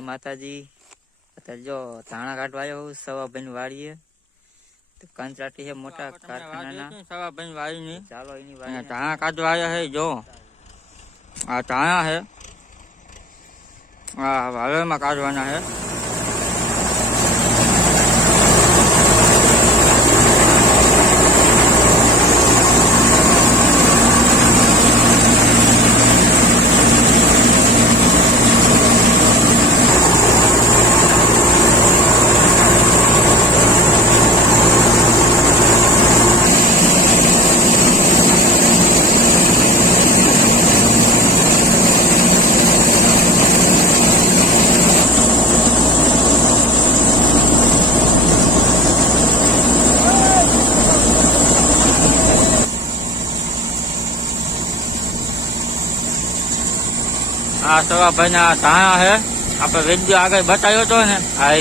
માતાજી. અત્યારે જો ધાણા કાઢવા આવ્યો હું સવાભાઈ વાડીએ. તો કંચરાટી છે મોટા કારખાનાના. સવાભાઈ વાડીની ચાલો એની વાડી ધાણા કાઢવા આવ્યા છે જો. આ ધાણા છે આ વાવેમાં કાઢવાના છે આ સવાભાઈ ના ધાણા છે આપણે વીડિયો આગળ બતાવ્યો હતો ને આ